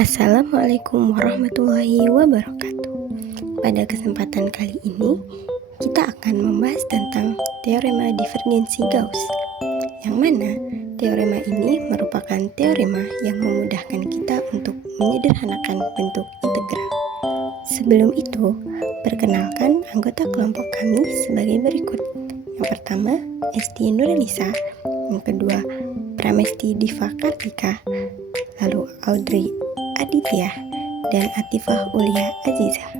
Assalamualaikum warahmatullahi wabarakatuh. Pada kesempatan kali ini, kita akan membahas tentang teorema divergensi Gauss, yang mana teorema ini merupakan teorema yang memudahkan kita untuk menyederhanakan bentuk integral. Sebelum itu, perkenalkan anggota kelompok kami sebagai berikut. Yang pertama, Esti Nurelisa. Yang kedua, Pramesti Diva Kartika. Lalu Audrey Aditya dan Atifah Ulia Aziza.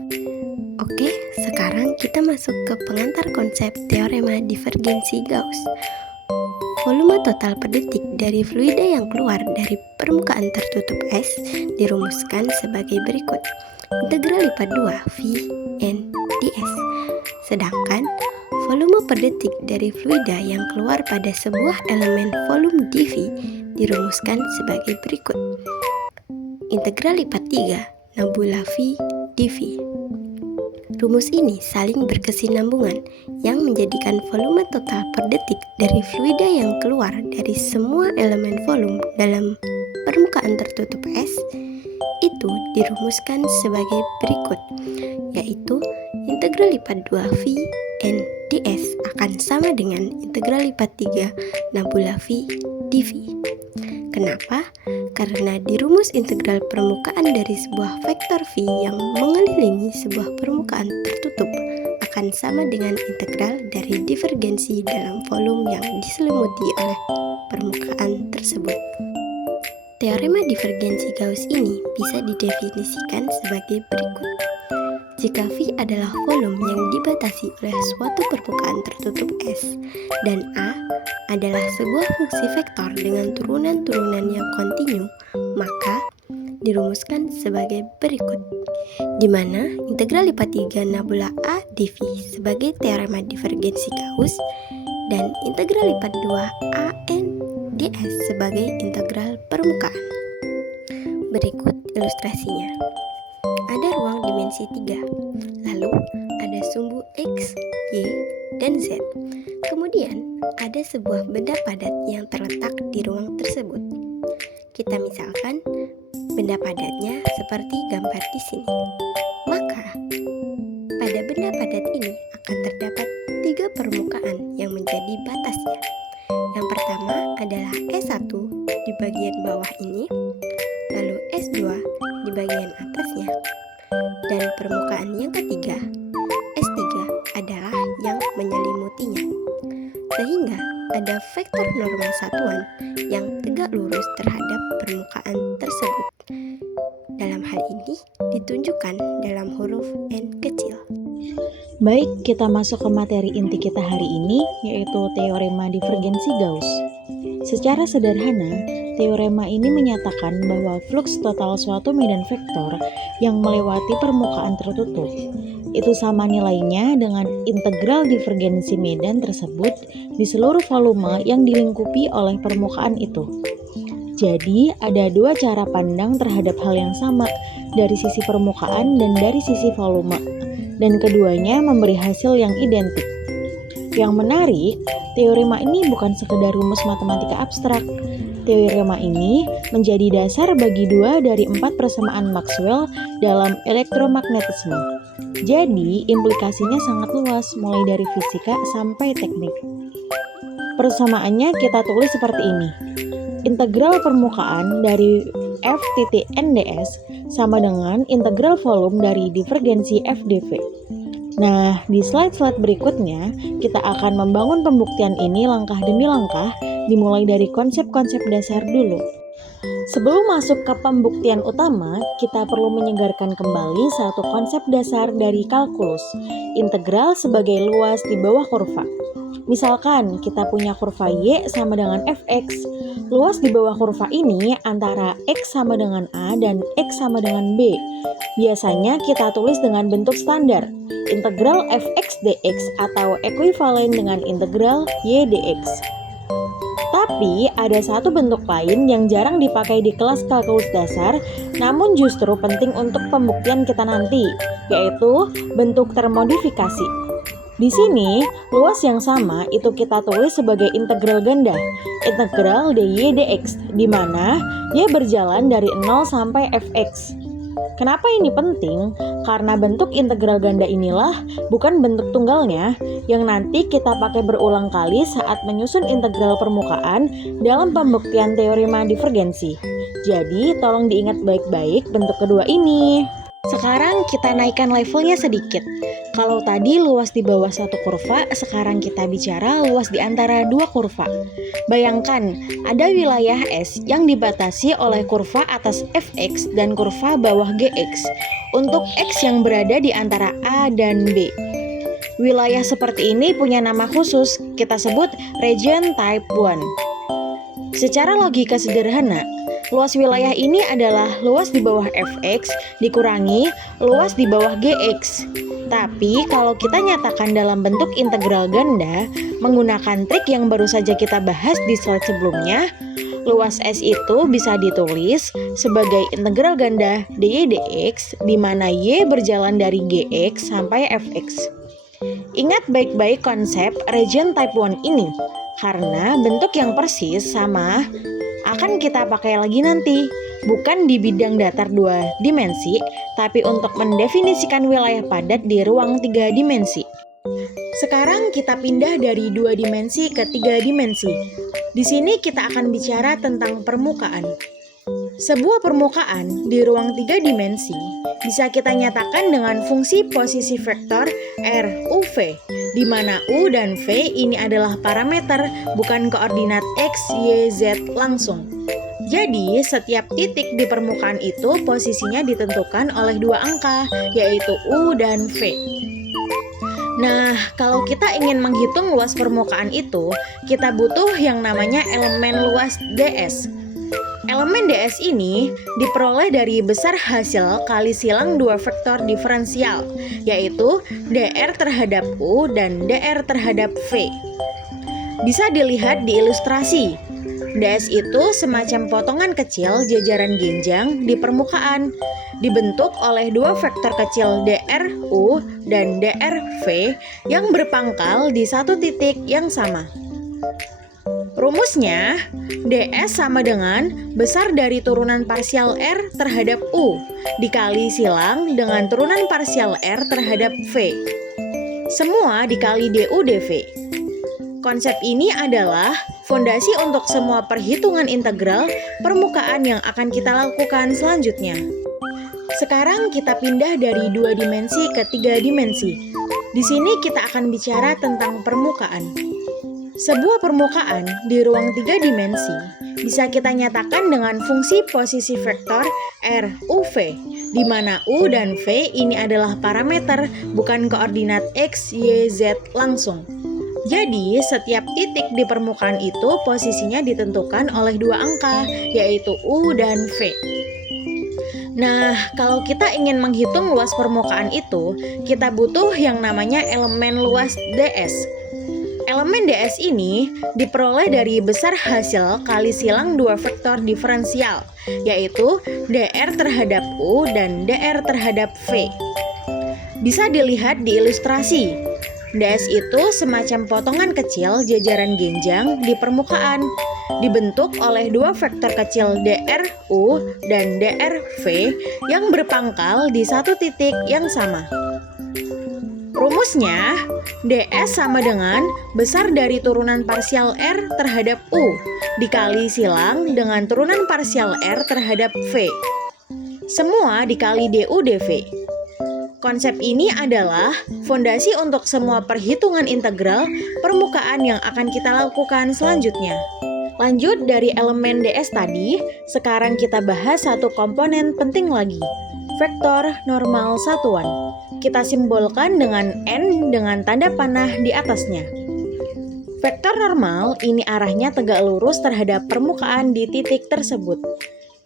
Oke, sekarang kita masuk ke pengantar konsep teorema divergensi Gauss. Volume total per detik dari fluida yang keluar dari permukaan tertutup S dirumuskan sebagai berikut. Integral lipat 2 V N ds. Sedangkan volume per detik dari fluida yang keluar pada sebuah elemen volume dV dirumuskan sebagai berikut. Integral lipat 3 nebula V dV. Rumus ini saling berkesinambungan yang menjadikan volume total per detik dari fluida yang keluar dari semua elemen volume dalam permukaan tertutup S itu dirumuskan sebagai berikut, yaitu integral lipat 2 V N ds akan sama dengan integral lipat 3 nebula V dV. Kenapa? Karena di rumus integral permukaan dari sebuah vektor V yang mengelilingi sebuah permukaan tertutup akan sama dengan integral dari divergensi dalam volume yang diselimuti oleh permukaan tersebut. Teorema divergensi Gauss ini bisa didefinisikan sebagai berikut. Jika V adalah volume yang dibatasi oleh suatu permukaan tertutup S dan A adalah sebuah fungsi vektor dengan turunan-turunan yang kontinu, maka dirumuskan sebagai berikut, di mana integral lipat 3 nebula A dV sebagai teorema divergensi Gauss dan integral lipat 2 A N ds sebagai integral permukaan. Berikut ilustrasinya. Ada ruang dimensi 3, lalu ada sumbu X, Y, dan Z. Kemudian ada sebuah benda padat yang terletak di ruang tersebut. Kita misalkan benda padatnya seperti gambar di sini. Maka pada benda padat ini akan terdapat 3 permukaan yang menjadi batasnya. Yang pertama adalah S1 di bagian bawah ini, lalu S2 di bagian atasnya, dan permukaan yang ketiga, S3 adalah yang menyelimutinya. Sehingga ada vektor normal satuan yang tegak lurus terhadap permukaan tersebut. Dalam hal ini ditunjukkan dalam huruf N kecil. Baik, kita masuk ke materi inti kita hari ini, yaitu teorema divergensi Gauss. Secara sederhana, teorema ini menyatakan bahwa fluks total suatu medan vektor yang melewati permukaan tertutup itu sama nilainya dengan integral divergensi medan tersebut di seluruh volume yang dilingkupi oleh permukaan itu. Jadi, ada 2 cara pandang terhadap hal yang sama dari sisi permukaan dan dari sisi volume, dan keduanya memberi hasil yang identik. Yang menarik, teorema ini bukan sekedar rumus matematika abstrak. Teorema ini menjadi dasar bagi 2 dari 4 persamaan Maxwell dalam elektromagnetisme. Jadi, implikasinya sangat luas, mulai dari fisika sampai teknik. Persamaannya kita tulis seperti ini. Integral permukaan dari F titik NDS sama dengan integral volume dari divergensi FdV. Nah, di slide-slide berikutnya, kita akan membangun pembuktian ini langkah demi langkah, dimulai dari konsep-konsep dasar dulu. Sebelum masuk ke pembuktian utama, kita perlu menyegarkan kembali satu konsep dasar dari kalkulus, integral sebagai luas di bawah kurva. Misalkan kita punya kurva Y sama dengan fx, luas di bawah kurva ini antara x sama dengan A dan x sama dengan B. Biasanya kita tulis dengan bentuk standar, integral fx dx atau ekuivalen dengan integral y dx. Tapi ada satu bentuk lain yang jarang dipakai di kelas kalkulus dasar, namun justru penting untuk pembuktian kita nanti, yaitu bentuk termodifikasi. Di sini, luas yang sama itu kita tulis sebagai integral ganda, integral dy dx, di mana y berjalan dari 0 sampai fx. Kenapa ini penting? Karena bentuk integral ganda inilah bukan bentuk tunggalnya yang nanti kita pakai berulang kali saat menyusun integral permukaan dalam pembuktian teorema divergensi. Jadi, tolong diingat baik-baik bentuk kedua ini. Sekarang kita naikkan levelnya sedikit. Kalau tadi luas di bawah satu kurva, sekarang kita bicara luas di antara dua kurva. Bayangkan, ada wilayah S yang dibatasi oleh kurva atas fx dan kurva bawah gx untuk x yang berada di antara A dan B. Wilayah seperti ini punya nama khusus, kita sebut region type 1. Secara logika sederhana, luas wilayah ini adalah luas di bawah fx dikurangi luas di bawah gx. Tapi kalau kita nyatakan dalam bentuk integral ganda menggunakan trik yang baru saja kita bahas di slide sebelumnya, luas S itu bisa ditulis sebagai integral ganda dy dx di mana y berjalan dari gx sampai fx. Ingat baik-baik konsep region type 1 ini, karena bentuk yang persis sama akan kita pakai lagi nanti, bukan di bidang datar 2 dimensi, tapi untuk mendefinisikan wilayah padat di ruang 3 dimensi. Sekarang kita pindah dari 2 dimensi ke 3 dimensi. Di sini kita akan bicara tentang permukaan. Sebuah permukaan di ruang 3 dimensi bisa kita nyatakan dengan fungsi posisi vektor R, U, V, di mana U dan V ini adalah parameter, bukan koordinat X, Y, Z langsung. Jadi, setiap titik di permukaan itu posisinya ditentukan oleh dua angka, yaitu U dan V. Nah, kalau kita ingin menghitung luas permukaan itu, kita butuh yang namanya elemen luas ds. Elemen ds ini diperoleh dari besar hasil kali silang dua vektor diferensial, yaitu dr terhadap U dan dr terhadap V. Bisa dilihat di ilustrasi. ds itu semacam potongan kecil jajaran genjang di permukaan, dibentuk oleh dua vektor kecil dr U dan dr V yang berpangkal di satu titik yang sama. Rumusnya, ds sama dengan besar dari turunan parsial R terhadap U dikali silang dengan turunan parsial R terhadap V. Semua dikali du dv. Konsep ini adalah fondasi untuk semua perhitungan integral permukaan yang akan kita lakukan selanjutnya. Sekarang kita pindah dari 2 dimensi ke 3 dimensi. Di sini kita akan bicara tentang permukaan. Sebuah permukaan di ruang 3 dimensi bisa kita nyatakan dengan fungsi posisi vektor R, U, V, di mana U dan V ini adalah parameter, bukan koordinat X, Y, Z langsung. Jadi, setiap titik di permukaan itu posisinya ditentukan oleh dua angka, yaitu U dan V. Nah, kalau kita ingin menghitung luas permukaan itu, kita butuh yang namanya elemen luas ds. Elemen ds ini diperoleh dari besar hasil kali silang dua vektor diferensial, yaitu dr terhadap U dan dr terhadap V. Bisa dilihat di ilustrasi. ds itu semacam potongan kecil jajaran genjang di permukaan, dibentuk oleh dua vektor kecil dr U dan dr V yang berpangkal di satu titik yang sama. Rumusnya, ds sama dengan besar dari turunan parsial R terhadap U dikali silang dengan turunan parsial R terhadap V. Semua dikali du dv. Konsep ini adalah fondasi untuk semua perhitungan integral permukaan yang akan kita lakukan selanjutnya. Lanjut dari elemen ds tadi, sekarang kita bahas satu komponen penting lagi, vektor normal satuan. Kita simbolkan dengan N dengan tanda panah di atasnya. Vektor normal ini arahnya tegak lurus terhadap permukaan di titik tersebut.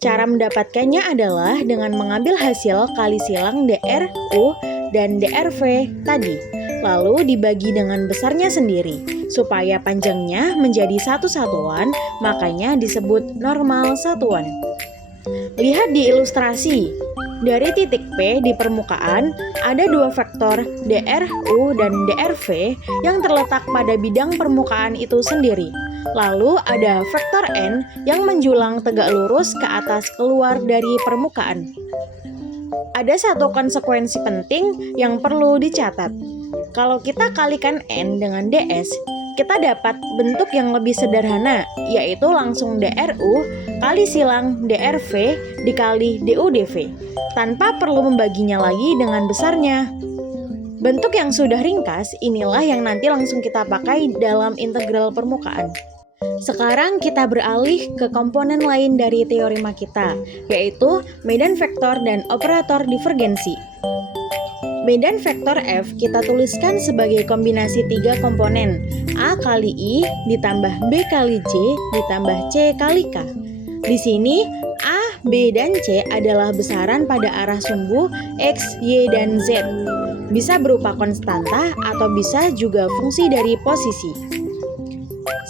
Cara mendapatkannya adalah dengan mengambil hasil kali silang dr U dan dr V tadi, lalu dibagi dengan besarnya sendiri, supaya panjangnya menjadi satu satuan, makanya disebut normal satuan. Lihat di ilustrasi. Dari titik P di permukaan, ada dua vektor dRu dan dRv yang terletak pada bidang permukaan itu sendiri. Lalu ada vektor N yang menjulang tegak lurus ke atas keluar dari permukaan. Ada satu konsekuensi penting yang perlu dicatat. Kalau kita kalikan N dengan ds, kita dapat bentuk yang lebih sederhana, yaitu langsung dRu kali silang dRv dikali dUdv, tanpa perlu membaginya lagi dengan besarnya. Bentuk yang sudah ringkas inilah yang nanti langsung kita pakai dalam integral permukaan. Sekarang kita beralih ke komponen lain dari teorema kita, yaitu medan vektor dan operator divergensi. Medan vektor F kita tuliskan sebagai kombinasi tiga komponen, A kali I ditambah B kali J ditambah C kali K. Di sini A, B, dan C adalah besaran pada arah sumbu X, Y, dan Z. Bisa berupa konstanta atau bisa juga fungsi dari posisi.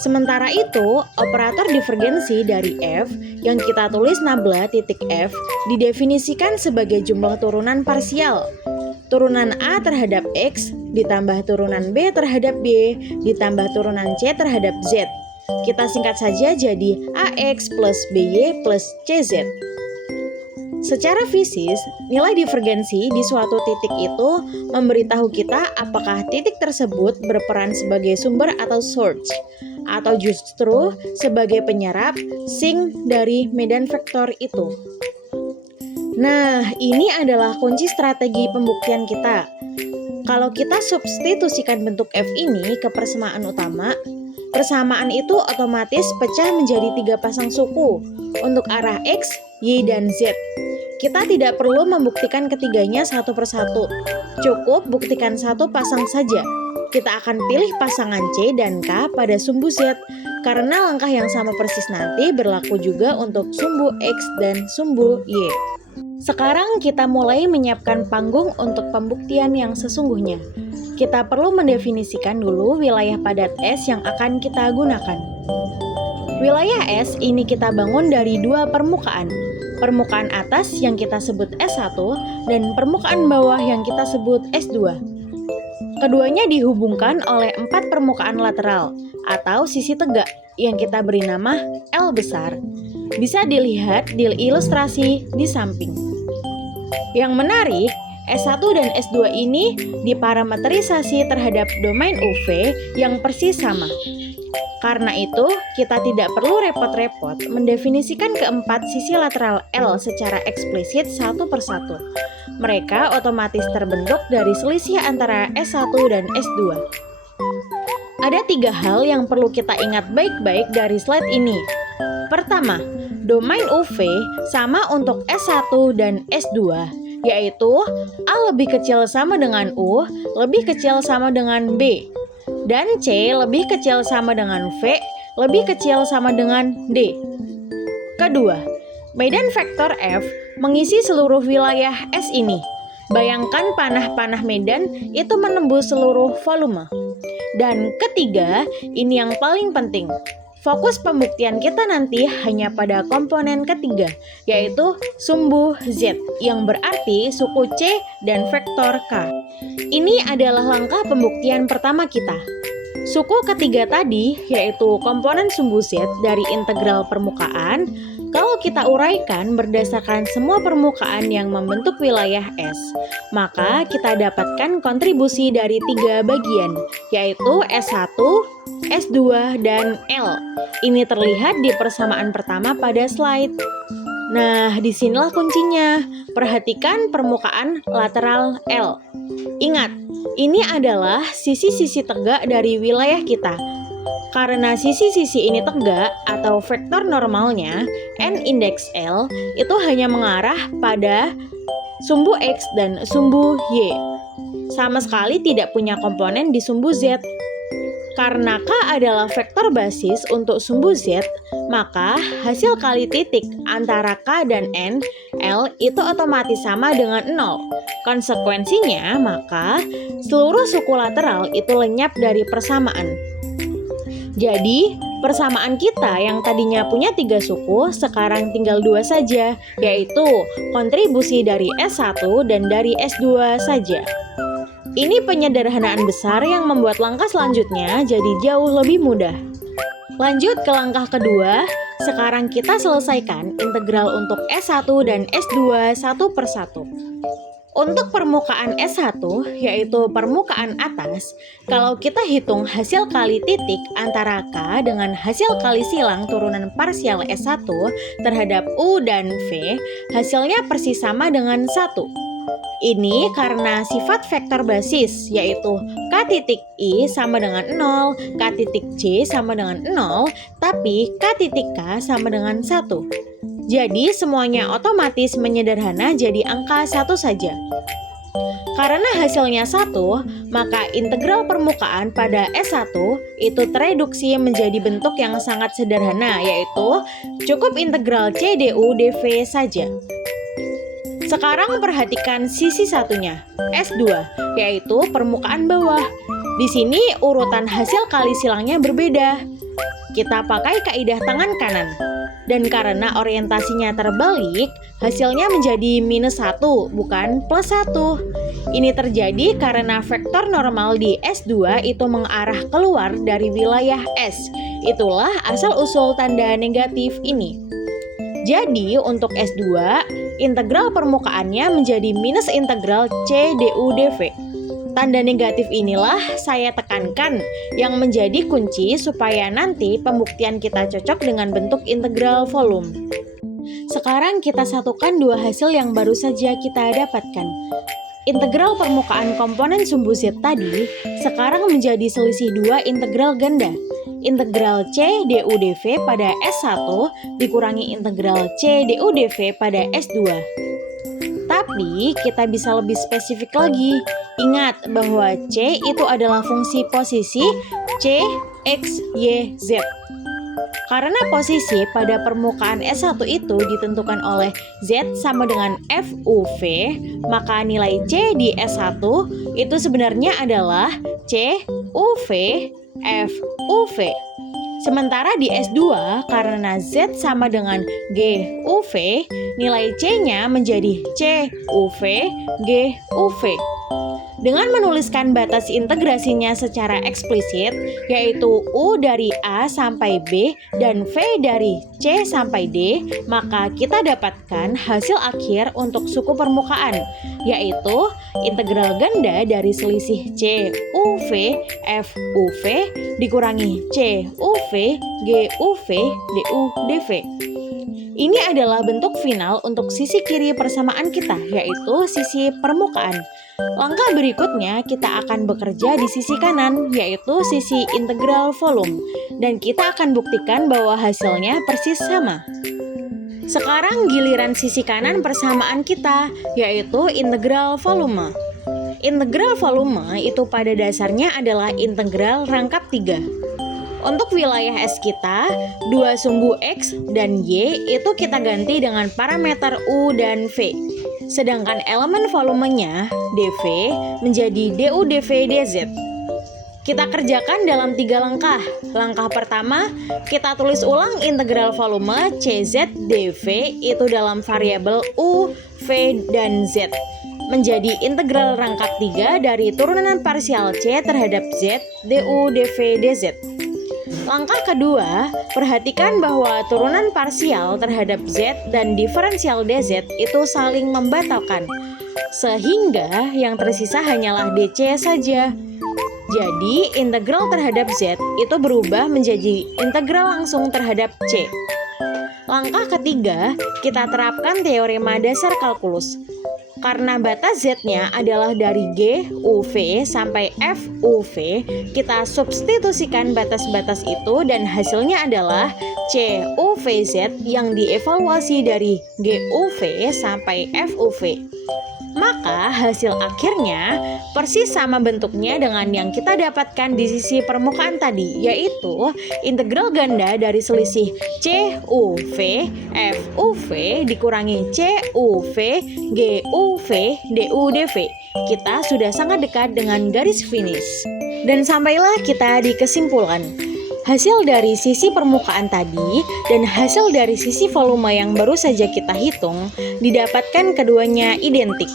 Sementara itu, operator divergensi dari F yang kita tulis nabla titik F didefinisikan sebagai jumlah turunan parsial. Turunan A terhadap X ditambah turunan B terhadap B ditambah turunan C terhadap Z. Kita singkat saja jadi AX plus BY plus CZ. Secara fisis, nilai divergensi di suatu titik itu memberitahu kita apakah titik tersebut berperan sebagai sumber atau source, atau justru sebagai penyerap sink dari medan vektor itu. Nah, ini adalah kunci strategi pembuktian kita. Kalau kita substitusikan bentuk F ini ke persamaan utama, persamaan itu otomatis pecah menjadi tiga pasang suku untuk arah X, Y, dan Z. Kita tidak perlu membuktikan ketiganya satu persatu. Cukup buktikan satu pasang saja. Kita akan pilih pasangan C dan K pada sumbu Z, karena langkah yang sama persis nanti berlaku juga untuk sumbu X dan sumbu Y. Sekarang kita mulai menyiapkan panggung untuk pembuktian yang sesungguhnya. Kita perlu mendefinisikan dulu wilayah padat S yang akan kita gunakan. Wilayah S ini kita bangun dari dua permukaan. Permukaan atas yang kita sebut S1 dan permukaan bawah yang kita sebut S2. Keduanya dihubungkan oleh 4 permukaan lateral atau sisi tegak yang kita beri nama L besar. Bisa dilihat di ilustrasi di samping. Yang menarik, S1 dan S2 ini diparametrisasi terhadap domain UV yang persis sama. Karena itu, kita tidak perlu repot-repot mendefinisikan keempat sisi lateral L secara eksplisit satu persatu. Mereka otomatis terbentuk dari selisih antara S1 dan S2. Ada 3 hal yang perlu kita ingat baik-baik dari slide ini. Pertama, domain UV sama untuk S1 dan S2, yaitu A lebih kecil sama dengan U, lebih kecil sama dengan B, dan C lebih kecil sama dengan V, lebih kecil sama dengan D. Kedua, medan vektor F mengisi seluruh wilayah S ini. Bayangkan panah-panah medan itu menembus seluruh volume. Dan ketiga, ini yang paling penting. Fokus pembuktian kita nanti hanya pada komponen ketiga, yaitu sumbu Z, yang berarti suku C dan vektor K. Ini adalah langkah pembuktian pertama kita. Suku ketiga tadi, yaitu komponen sumbu Z dari integral permukaan, kalau kita uraikan berdasarkan semua permukaan yang membentuk wilayah S, maka kita dapatkan kontribusi dari 3 bagian, yaitu S1, S2, dan L. Ini terlihat di persamaan pertama pada slide. Nah, disinilah kuncinya. Perhatikan permukaan lateral L. Ingat, ini adalah sisi-sisi tegak dari wilayah kita. Karena sisi-sisi ini tegak atau vektor normalnya n indeks L itu hanya mengarah pada sumbu X dan sumbu Y. Sama sekali tidak punya komponen di sumbu Z. Karena K adalah vektor basis untuk sumbu Z, maka hasil kali titik antara K dan N, L itu otomatis sama dengan 0. Konsekuensinya, maka seluruh suku lateral itu lenyap dari persamaan. Jadi, Persamaan kita yang tadinya punya 3 suku, sekarang tinggal 2 saja, yaitu kontribusi dari S1 dan dari S2 saja. Ini penyederhanaan besar yang membuat langkah selanjutnya jadi jauh lebih mudah. Lanjut ke langkah kedua, sekarang kita selesaikan integral untuk S1 dan S2 satu persatu. Untuk permukaan S1, yaitu permukaan atas, kalau kita hitung hasil kali titik antara K dengan hasil kali silang turunan parsial S1 terhadap U dan V, hasilnya persis sama dengan 1. Ini karena sifat vektor basis, yaitu K titik I sama dengan 0, K titik J sama dengan 0, tapi K titik K sama dengan 1. Jadi semuanya otomatis menyederhana jadi angka 1 saja. Karena hasilnya 1, maka integral permukaan pada S1 itu tereduksi menjadi bentuk yang sangat sederhana, yaitu cukup integral C du dv saja. Sekarang perhatikan sisi satunya, S2, yaitu permukaan bawah. Di sini urutan hasil kali silangnya berbeda. Kita pakai kaidah tangan kanan. Dan karena orientasinya terbalik, hasilnya menjadi -1, bukan +1. Ini terjadi karena vektor normal di S2 itu mengarah keluar dari wilayah S. Itulah asal-usul tanda negatif ini. Jadi untuk S2, integral permukaannya menjadi minus integral C du dv. Tanda negatif inilah saya tekankan yang menjadi kunci supaya nanti pembuktian kita cocok dengan bentuk integral volume. Sekarang kita satukan dua hasil yang baru saja kita dapatkan. Integral permukaan komponen sumbu Z tadi sekarang menjadi selisih dua integral ganda. Integral C du dv pada S1 dikurangi integral C du dv pada S2. Tapi kita bisa lebih spesifik lagi. Ingat bahwa C itu adalah fungsi posisi C, X, Y, Z. Karena posisi pada permukaan S1 itu ditentukan oleh Z sama dengan FUV, maka nilai C di S1 itu sebenarnya adalah C, UV, FUV. Sementara di S2, karena Z sama dengan G, UV, nilai C-nya menjadi C, UV, G, UV. Dengan menuliskan batas integrasinya secara eksplisit, yaitu U dari A sampai B dan V dari C sampai D, maka kita dapatkan hasil akhir untuk suku permukaan, yaitu integral ganda dari selisih C, UV, F, UV dikurangi C, UV, G, UV, DU, DV. Ini adalah bentuk final untuk sisi kiri persamaan kita, yaitu sisi permukaan. Langkah berikutnya kita akan bekerja di sisi kanan, yaitu sisi integral volume, dan kita akan buktikan bahwa hasilnya persis sama. Sekarang giliran sisi kanan persamaan kita, yaitu integral volume. Integral volume itu pada dasarnya adalah integral rangkap 3. Untuk wilayah S kita, dua sumbu X dan Y itu kita ganti dengan parameter U dan V. Sedangkan elemen volumenya, dV, menjadi du dv dz. Kita kerjakan dalam 3 langkah. Langkah pertama, kita tulis ulang integral volume Cz dv itu dalam variabel U, V, dan Z. Menjadi integral rangkap 3 dari turunan parsial C terhadap Z, du dv dz. Langkah kedua, perhatikan bahwa turunan parsial terhadap Z dan diferensial dz itu saling membatalkan, sehingga yang tersisa hanyalah dc saja. Jadi, integral terhadap Z itu berubah menjadi integral langsung terhadap C. Langkah ketiga, kita terapkan teorema dasar kalkulus. Karena batas Z-nya adalah dari G, UV sampai FUV, kita substitusikan batas-batas itu dan hasilnya adalah C, UVZ yang dievaluasi dari GUV sampai FUV. Maka hasil akhirnya persis sama bentuknya dengan yang kita dapatkan di sisi permukaan tadi, yaitu integral ganda dari selisih CUV, FUV dikurangi CUV, GUV, DU, DV. Kita sudah sangat dekat dengan garis finish. Dan sampailah kita di kesimpulan. Hasil dari sisi permukaan tadi dan hasil dari sisi volume yang baru saja kita hitung didapatkan keduanya identik.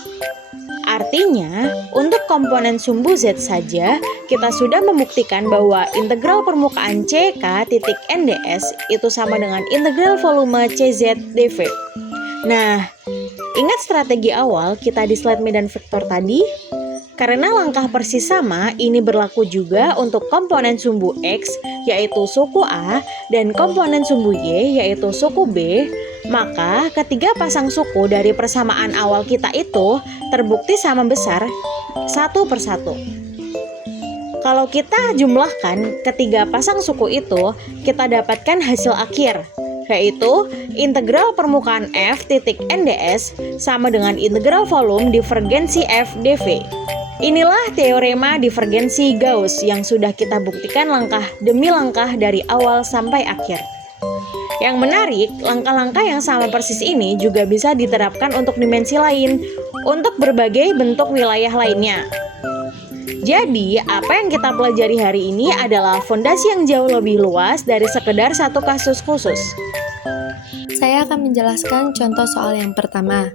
Artinya, untuk komponen sumbu Z saja, kita sudah membuktikan bahwa integral permukaan CK titik NDS itu sama dengan integral volume CZ dV. Nah, ingat strategi awal kita di slide medan vektor tadi? Karena langkah persis sama, ini berlaku juga untuk komponen sumbu X, yaitu suku A, dan komponen sumbu Y, yaitu suku B, maka ketiga pasang suku dari persamaan awal kita itu terbukti sama besar satu per satu. Kalau kita jumlahkan ketiga pasang suku itu, kita dapatkan hasil akhir, yaitu integral permukaan F titik NDS sama dengan integral volume divergensi F dV. Inilah teorema divergensi Gauss yang sudah kita buktikan langkah demi langkah dari awal sampai akhir. Yang menarik, langkah-langkah yang sama persis ini juga bisa diterapkan untuk dimensi lain, untuk berbagai bentuk wilayah lainnya. Jadi, apa yang kita pelajari hari ini adalah fondasi yang jauh lebih luas dari sekedar satu kasus khusus. Saya akan menjelaskan contoh soal yang pertama.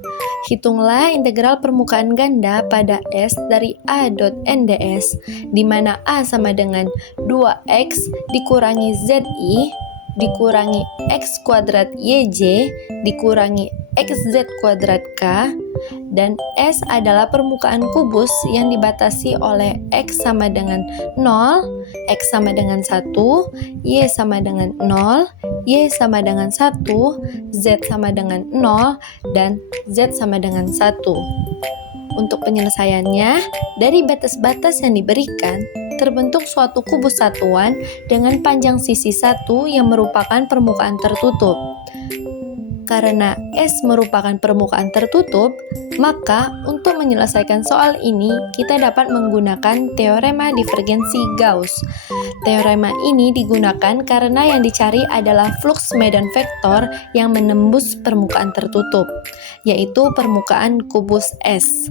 Hitunglah integral permukaan ganda pada S dari A dot NDS, di mana A sama dengan 2X dikurangi ZI dikurangi X kuadrat YJ dikurangi XZ kuadrat K, dan S adalah permukaan kubus yang dibatasi oleh X sama dengan 0, X sama dengan 1, Y sama dengan 0, Y sama dengan 1, Z sama dengan 0, dan Z sama dengan 1. Untuk penyelesaiannya, dari batas-batas yang diberikan, terbentuk suatu kubus satuan dengan panjang sisi 1 yang merupakan permukaan tertutup. Karena S merupakan permukaan tertutup, maka untuk menyelesaikan soal ini kita dapat menggunakan teorema divergensi Gauss. Teorema ini digunakan karena yang dicari adalah fluks medan vektor yang menembus permukaan tertutup, yaitu permukaan kubus S.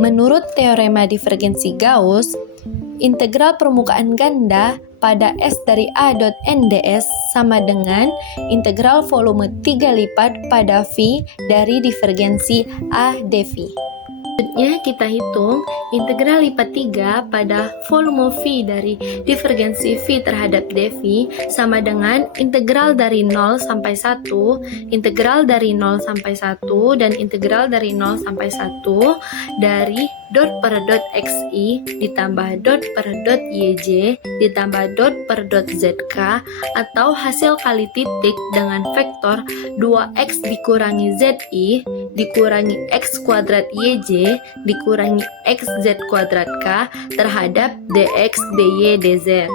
Menurut teorema divergensi Gauss, integral permukaan ganda pada S dari A dot NDS sama dengan integral volume 3 lipat pada V dari divergensi A dV. Selanjutnya kita hitung integral lipat 3 pada volume V dari divergensi V terhadap dV sama dengan integral dari 0 sampai 1, integral dari 0 sampai 1, dan integral dari 0 sampai 1 dari dot per dot XI ditambah dot per dot YJ ditambah dot per dot ZK, atau hasil kali titik dengan vektor 2X dikurangi ZI dikurangi X kuadrat YJ dikurangi XZ kuadrat K terhadap dx dy dz.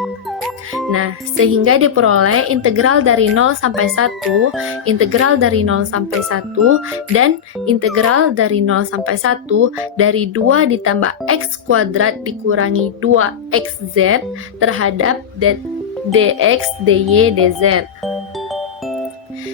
Nah, sehingga diperoleh integral dari 0 sampai 1, integral dari 0 sampai 1, dan integral dari 0 sampai 1 dari 2 ditambah X kuadrat dikurangi 2XZ terhadap dx dy dz.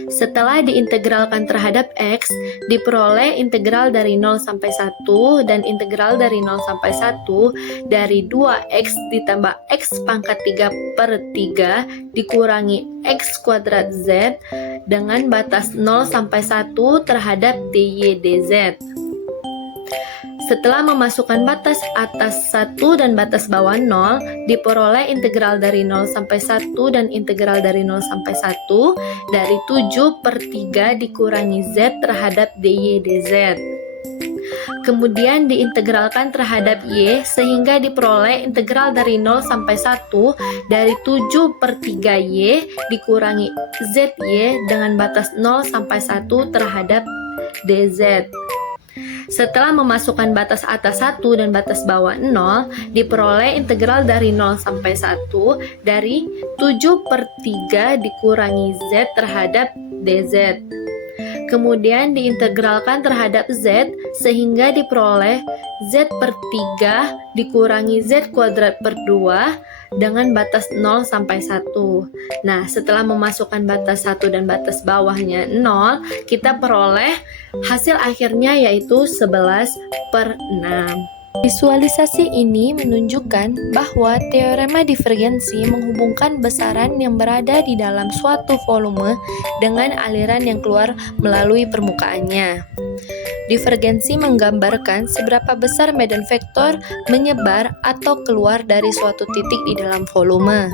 Setelah diintegralkan terhadap X, diperoleh integral dari 0 sampai 1 dan integral dari 0 sampai 1 dari 2X ditambah X pangkat 3 per 3 dikurangi X kuadrat Z dengan batas 0 sampai 1 terhadap dy dz. Setelah memasukkan batas atas 1 dan batas bawah 0, diperoleh integral dari 0 sampai 1 dan integral dari 0 sampai 1 dari 7 per 3 dikurangi Z terhadap dy dz. Kemudian diintegralkan terhadap Y sehingga diperoleh integral dari 0 sampai 1 dari 7 per 3Y dikurangi ZY dengan batas 0 sampai 1 terhadap dz. Setelah memasukkan batas atas 1 dan batas bawah 0, diperoleh integral dari 0 sampai 1 dari 7 per 3 dikurangi Z terhadap dz. Kemudian diintegralkan terhadap Z sehingga diperoleh Z per 3 dikurangi Z kuadrat per 2 dengan batas 0 sampai 1. Nah, setelah memasukkan batas 1 dan batas bawahnya 0, kita peroleh hasil akhirnya yaitu 11 per 6. Visualisasi ini menunjukkan bahwa teorema divergensi menghubungkan besaran yang berada di dalam suatu volume dengan aliran yang keluar melalui permukaannya. Divergensi menggambarkan seberapa besar medan vektor menyebar atau keluar dari suatu titik di dalam volume.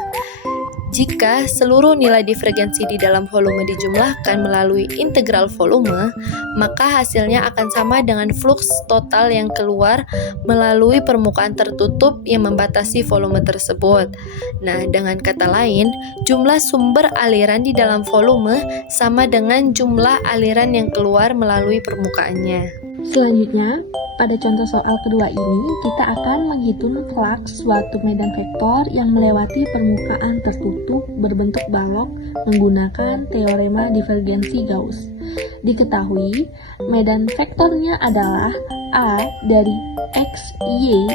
Jika seluruh nilai divergensi di dalam volume dijumlahkan melalui integral volume, maka hasilnya akan sama dengan flux total yang keluar melalui permukaan tertutup yang membatasi volume tersebut. Nah, dengan kata lain, jumlah sumber aliran di dalam volume sama dengan jumlah aliran yang keluar melalui permukaannya. Selanjutnya, pada contoh soal kedua ini, kita akan menghitung flux suatu medan vektor yang melewati permukaan tertutup berbentuk balok menggunakan teorema divergensi Gauss. Diketahui, medan vektornya adalah A dari X, Y,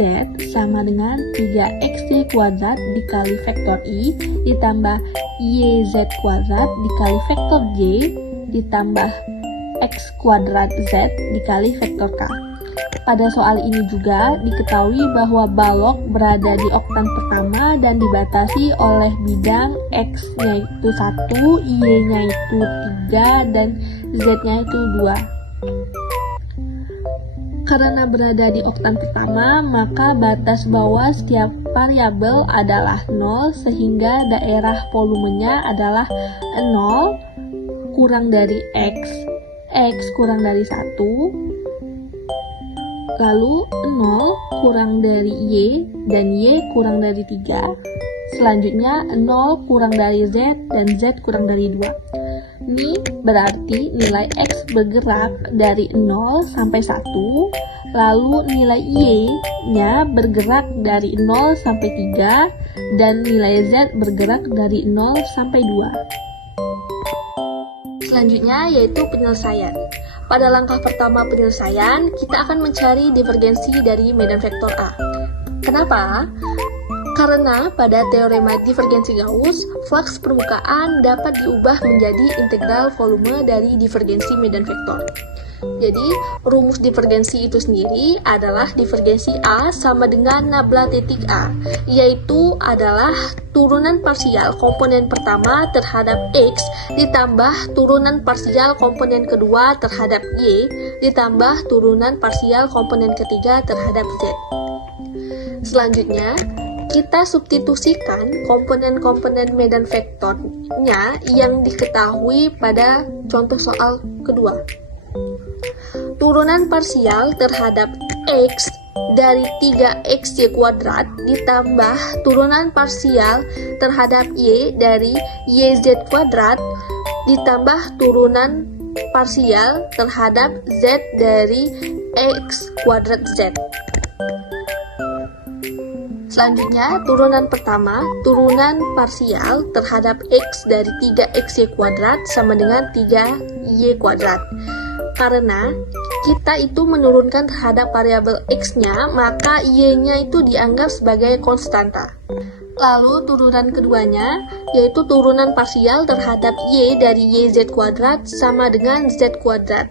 Z sama dengan 3XY kuadrat dikali vektor I ditambah YZ kuadrat dikali vektor J ditambah X kuadrat Z dikali vektor K. Pada soal ini juga diketahui bahwa balok berada di oktan pertama dan dibatasi oleh bidang X-nya itu 1, Y-nya itu 3, dan Z-nya itu 2. Karena berada di oktan pertama, maka batas bawah setiap variabel adalah 0, sehingga daerah volumenya adalah 0 kurang dari X kurang dari 1, lalu 0 kurang dari Y, dan Y kurang dari 3, selanjutnya 0 kurang dari Z, dan Z kurang dari 2. Ini berarti nilai X bergerak dari 0 sampai 1, lalu nilai Y-nya bergerak dari 0 sampai 3, dan nilai Z bergerak dari 0 sampai 2. Selanjutnya yaitu penyelesaian. Pada langkah pertama penyelesaian, kita akan mencari divergensi dari medan vektor A. Kenapa? Karena pada teorema divergensi Gauss, flux permukaan dapat diubah menjadi integral volume dari divergensi medan vektor. Jadi, rumus divergensi itu sendiri adalah divergensi A sama dengan nabla titik A, yaitu adalah turunan parsial komponen pertama terhadap X ditambah turunan parsial komponen kedua terhadap Y ditambah turunan parsial komponen ketiga terhadap Z. Selanjutnya, kita substitusikan komponen-komponen medan vektornya yang diketahui pada contoh soal kedua. Turunan parsial terhadap X dari 3XY kuadrat ditambah turunan parsial terhadap Y dari YZ kuadrat ditambah turunan parsial terhadap Z dari X kuadrat Z. Selanjutnya, turunan pertama, turunan parsial terhadap X dari 3XY kuadrat sama dengan 3Y kuadrat. Karena kita itu menurunkan terhadap variabel X-nya, maka Y-nya itu dianggap sebagai konstanta. Lalu turunan keduanya, yaitu turunan parsial terhadap Y dari YZ kuadrat sama dengan Z kuadrat.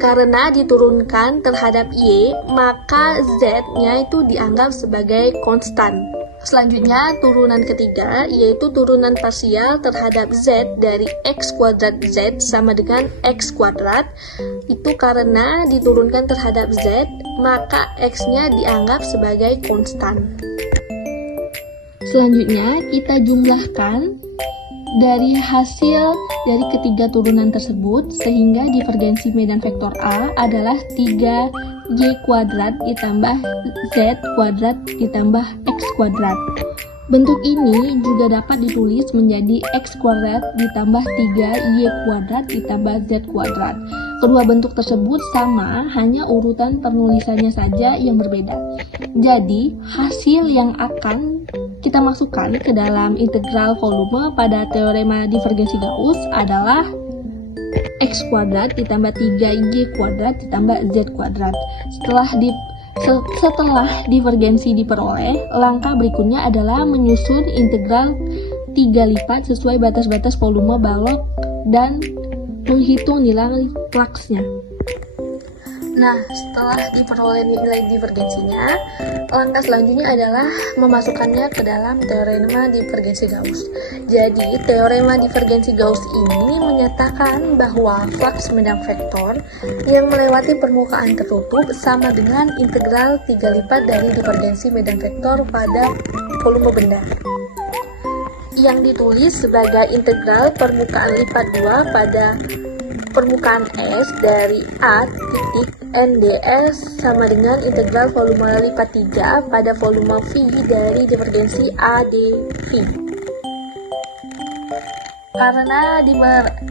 Karena diturunkan terhadap Y, maka Z-nya itu dianggap sebagai konstan. Selanjutnya, turunan ketiga, yaitu turunan parsial terhadap Z dari X kuadrat Z sama dengan X kuadrat. Itu karena diturunkan terhadap Z, maka X-nya dianggap sebagai konstan. Selanjutnya, kita jumlahkan dari hasil dari ketiga turunan tersebut, sehingga divergensi medan vektor A adalah 3Y kuadrat ditambah Z kuadrat ditambah X kuadrat. Bentuk ini juga dapat ditulis menjadi X kuadrat ditambah 3Y kuadrat ditambah Z kuadrat. Kedua bentuk tersebut sama, hanya urutan penulisannya saja yang berbeda. Jadi, hasil yang akan kita masukkan ke dalam integral volume pada teorema divergensi Gauss adalah X kuadrat ditambah 3Y kuadrat ditambah Z kuadrat. Setelah divergensi diperoleh, langkah berikutnya adalah menyusun integral 3 lipat sesuai batas-batas volume balok dan menghitung nilai fluxnya. Nah, setelah diperoleh nilai divergensinya, langkah selanjutnya adalah memasukkannya ke dalam teorema divergensi Gauss. Jadi, teorema divergensi Gauss ini menyatakan bahwa flux medan vektor yang melewati permukaan tertutup sama dengan integral 3 lipat dari divergensi medan vektor pada volume benda, yang ditulis sebagai integral permukaan lipat 2 pada permukaan S dari A titik NDS sama dengan integral volume lipat 3 pada volume V dari divergensi AdV. Karena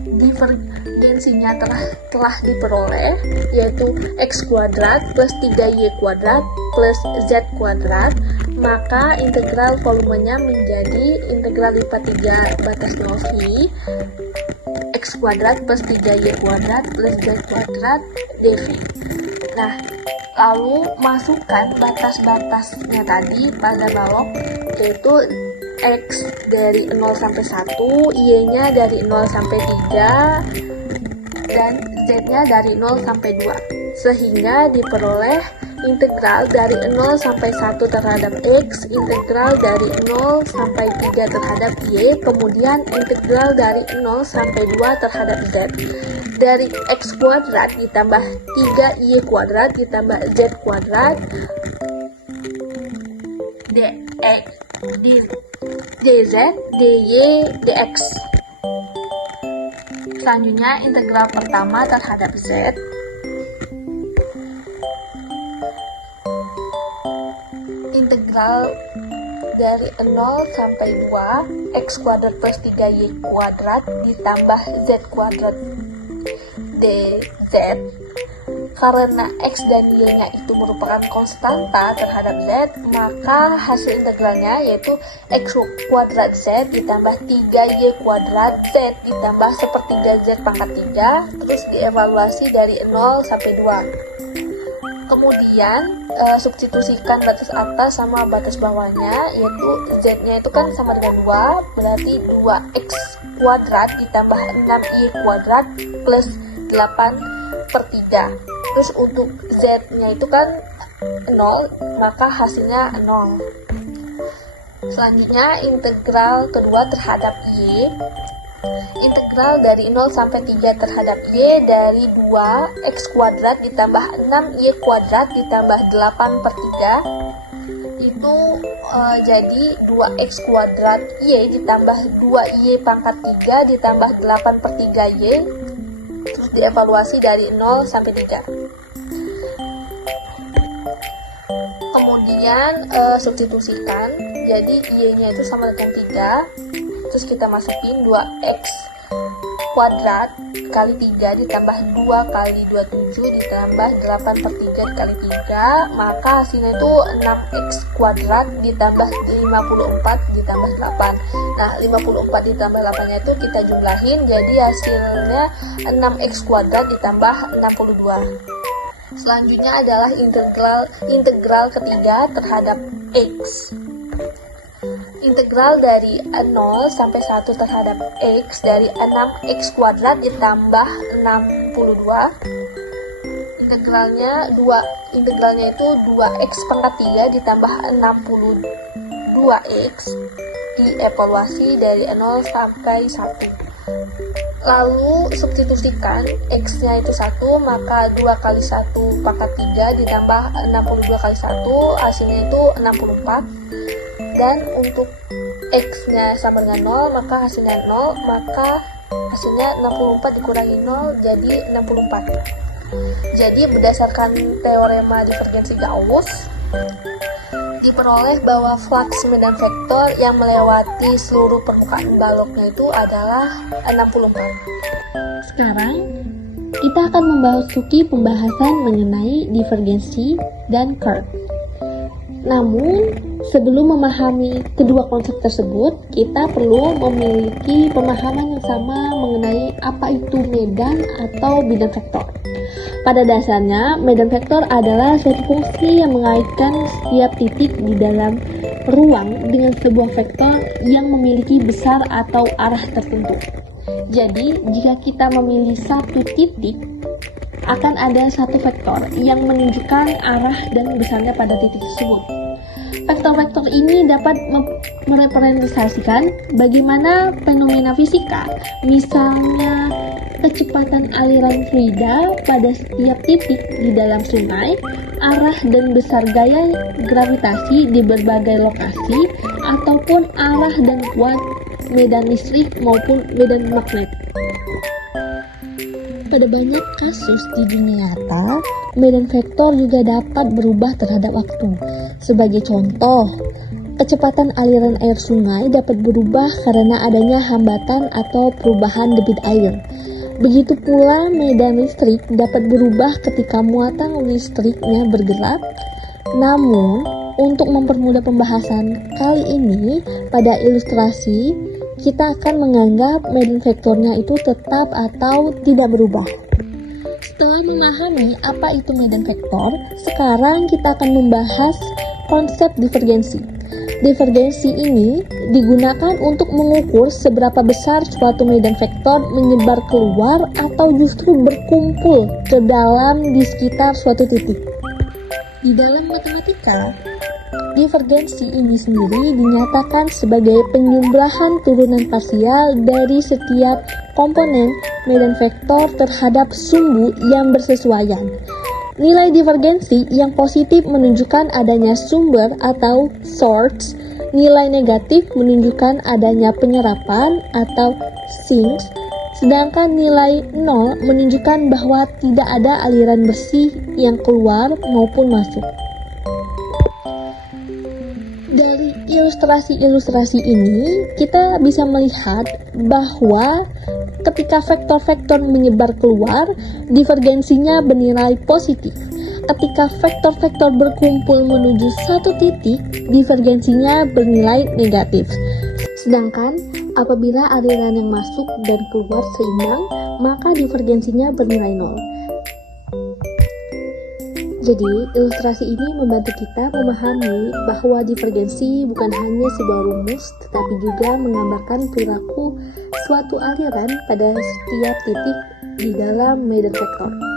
divergensinya telah diperoleh, yaitu X kuadrat plus 3Y kuadrat plus Z kuadrat, maka integral volumenya menjadi integral lipat 3 batas 0 V X kuadrat plus 3Y kuadrat plus Z kuadrat dV. Nah, lalu masukkan batas-batasnya tadi pada balok, yaitu X dari 0 sampai 1, Y-nya dari 0 sampai 3, dan Z-nya dari 0 sampai 2. Sehingga diperoleh integral dari 0 sampai 1 terhadap X, integral dari 0 sampai 3 terhadap Y, kemudian integral dari 0 sampai 2 terhadap Z. Dari X kuadrat ditambah 3Y kuadrat ditambah Z kuadrat dz, dy, dx. Selanjutnya integral pertama terhadap Z. Integral dari 0 sampai 2 X kuadrat plus 3Y kuadrat ditambah Z kuadrat dz. Karena X dan Y-nya itu merupakan konstanta terhadap Z, maka hasil integralnya yaitu X kuadrat Z ditambah 3Y kuadrat Z ditambah sepertiga Z pangkat 3, terus dievaluasi dari 0 sampai 2. Kemudian substitusikan batas atas sama batas bawahnya, yaitu Z-nya itu kan sama dengan 2, berarti 2X kuadrat ditambah 6Y kuadrat plus 8/3. Terus untuk Z-nya itu kan 0, maka hasilnya 0. Selanjutnya integral kedua terhadap Y. Integral dari 0 sampai 3 terhadap Y dari 2X kuadrat ditambah 6Y kuadrat ditambah 8/3 itu jadi 2X kuadrat Y ditambah 2Y pangkat 3 ditambah 8/3Y, terus dievaluasi dari 0 sampai 3. Kemudian substitusikan, jadi Y-nya itu sama dengan 3, terus kita masukin 2X kuadrat kali 3 ditambah 2 kali 27 ditambah 8/3 dikali 3, maka hasilnya itu 6X kuadrat ditambah 54 ditambah 8. Nah, 54 ditambah 8-nya itu kita jumlahin, jadi hasilnya 6X kuadrat ditambah 62. Selanjutnya adalah integral ketiga terhadap X. Integral dari 0 sampai 1 terhadap X dari 6X kuadrat ditambah 62. Integralnya itu 2X pangkat 3 ditambah 62X, dievaluasi dari 0 sampai 1. Lalu substitusikan X-nya itu 1, maka 2 kali 1 pangkat 3 ditambah 62 kali 1, hasilnya itu 64. Dan untuk X-nya sama dengan 0, maka hasilnya 0, maka hasilnya 64 dikurangi 0 jadi 64. Jadi berdasarkan teorema divergensi Gauss, diperoleh bahwa flux medan vektor yang melewati seluruh permukaan baloknya itu adalah 64. Sekarang kita akan memasuki pembahasan mengenai divergensi dan curve. Namun, sebelum memahami kedua konsep tersebut, kita perlu memiliki pemahaman yang sama mengenai apa itu medan atau bidang vektor. Pada dasarnya, medan vektor adalah suatu fungsi yang mengaitkan setiap titik di dalam ruang dengan sebuah vektor yang memiliki besar atau arah tertentu. Jadi, jika kita memilih satu titik akan ada satu vektor yang menunjukkan arah dan besarnya pada titik tersebut. Vektor-vektor ini dapat merepresentasikan bagaimana fenomena fisika, misalnya kecepatan aliran fluida pada setiap titik di dalam sungai, arah dan besar gaya gravitasi di berbagai lokasi, ataupun arah dan kuat medan listrik maupun medan magnet. Pada banyak kasus di dunia nyata, medan vektor juga dapat berubah terhadap waktu. Sebagai contoh, kecepatan aliran air sungai dapat berubah karena adanya hambatan atau perubahan debit air. Begitu pula medan listrik dapat berubah ketika muatan listriknya bergerak. Namun, untuk mempermudah pembahasan kali ini, pada ilustrasi, kita akan menganggap medan vektornya itu tetap atau tidak berubah. Setelah memahami apa itu medan vektor, sekarang kita akan membahas konsep divergensi. Divergensi ini digunakan untuk mengukur seberapa besar suatu medan vektor menyebar keluar atau justru berkumpul ke dalam di sekitar suatu titik. Di dalam matematika, divergensi ini sendiri dinyatakan sebagai penjumlahan turunan parsial dari setiap komponen medan vektor terhadap sumbu yang bersesuaian. Nilai divergensi yang positif menunjukkan adanya sumber atau source, nilai negatif menunjukkan adanya penyerapan atau sinks, sedangkan nilai 0 menunjukkan bahwa tidak ada aliran bersih yang keluar maupun masuk. Dari ilustrasi-ilustrasi ini, kita bisa melihat bahwa ketika vektor-vektor menyebar keluar, divergensinya bernilai positif. Ketika vektor-vektor berkumpul menuju satu titik, divergensinya bernilai negatif. Sedangkan apabila aliran yang masuk dan keluar seimbang, maka divergensinya bernilai 0. Jadi, ilustrasi ini membantu kita memahami bahwa divergensi bukan hanya sebuah rumus, tetapi juga menggambarkan perilaku suatu aliran pada setiap titik di dalam medan vektor.